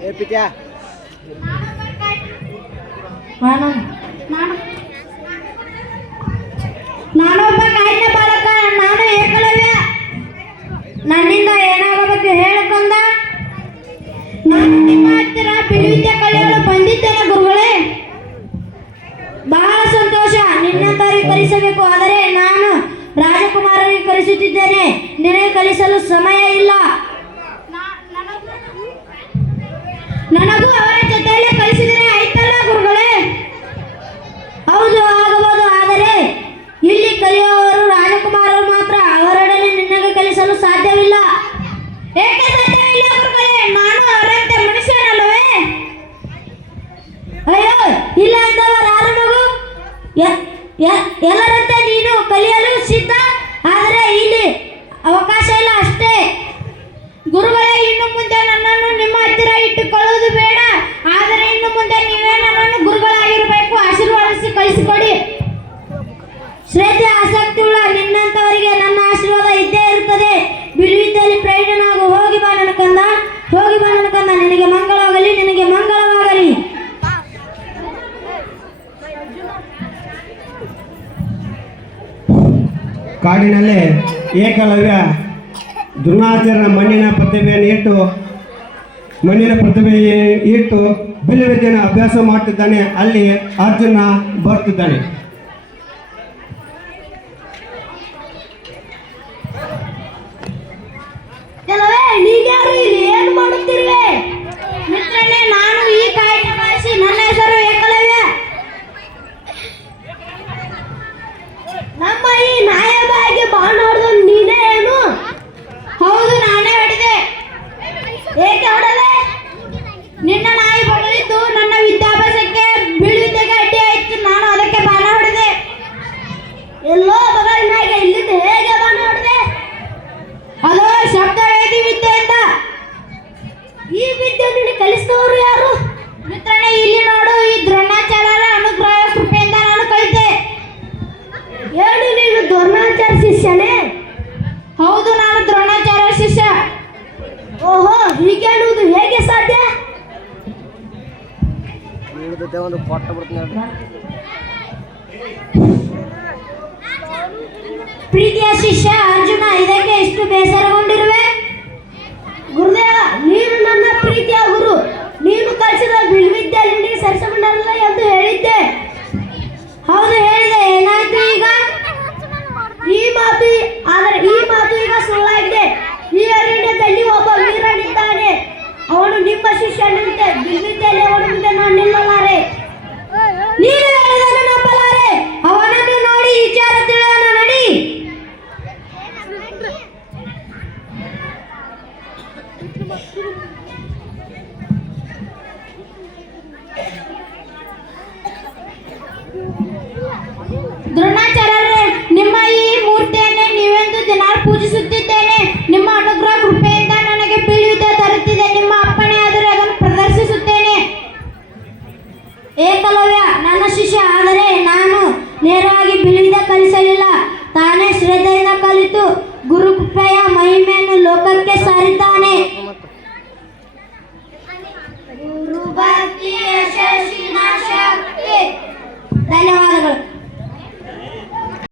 ಏ ಪಿತ್ಯಾ ನಾನು? ನಾನು. ನಾನೊಬ್ಬ ಕಾಯಿಲೆ ಬಾಲಕ ನಾನು ಏಕಲವ್ಯ. ನನ್ನಿಂದ ಏನಾಗಬೇಕು ಹೇಳಕೊಂಡ ನಾನು ನಿಮ್ಮ ಹತ್ತಿರ ಬಿಡುವಿದ್ಯೆ ಕಲಿಯಲು ಬಂದಿದ್ದೇನೆ ಗುರುಗಳೇ. ಬಹಳ ಸಂತೋಷ ನಿನ್ನಂತವರಿಗೆ ಕಲಿಸಬೇಕು ಆದರೆ ನಾನು ರಾಜಕುಮಾರರಿಗೆ ಕಲಿಸುತ್ತಿದ್ದೇನೆ ನಿನಗೆ ಕಲಿಸಲು ಸಮಯ ಇಲ್ಲ. ಎಲ್ಲರಂತೆ ನೀನು ಕಲಿಯಲು ಸಿದ್ಧ? ಆದರೆ ಇಲ್ಲಿ ಅವಕಾಶ ಇಲ್ಲ ಅಷ್ಟೇ. ಗುರುಗಳೇ, ಇನ್ನು ಮುಂದೆ ನನ್ನನ್ನು ನಿಮ್ಮ ಹತ್ತಿರ ಇಟ್ಟುಕೊಳ್ಳುವುದು ಬೇಡ. ಆದರೆ ಇನ್ನು ಮುಂದೆ ನೀವೇ ಕಾಡಿನಲ್ಲಿ ಏಕಲವ್ಯ ದ್ರೋಣಾಚಾರ್ಯನ ಮಣ್ಣಿನ ಪ್ರತಿಭೆಯನ್ನು ಇಟ್ಟು, ಮಣ್ಣಿನ ಪ್ರತಿಭೆ ಇಟ್ಟು ಬಿಲ್ಲು ವಿದ್ಯೆಯನ್ನು ಅಭ್ಯಾಸ ಮಾಡ್ತಿದ್ದಾನೆ. ಅಲ್ಲಿ ಅರ್ಜುನ ಬರ್ತಿದ್ದಾನೆ. ಕಲಿಸಿದವರು ಯಾರು? ಮಿತ್ರನೇ ಇಲ್ಲಿ ನೋಡು ಈ ದ್ರೋಣಾಚಾರ್ಯರ ಅನುಗ್ರಹ ಕೃಪೆಯಿಂದ ನಾನು ಕಲಿತೆ. ಹೇಳು ನೀನು ದ್ರೋಣಾಚಾರ್ಯ ಶಿಷ್ಯನೇ? ಹೌದು ನಾನು ದ್ರೋಣಾಚಾರ್ಯ ಶಿಷ್ಯ. ಓಹೋ ಹೀಗೆ ಅನ್ನುವುದು ಹೇಗೆ ಸಾಧ್ಯ? ಒಂದು ಕೊಟ್ಟ ಪ್ರೀತಿಯ ಶಿಷ್ಯ ಏಕಲವ್ಯ ನನ್ನ ಶಿಷ್ಯ ಆದರೆ ನಾನು ನೇರವಾಗಿ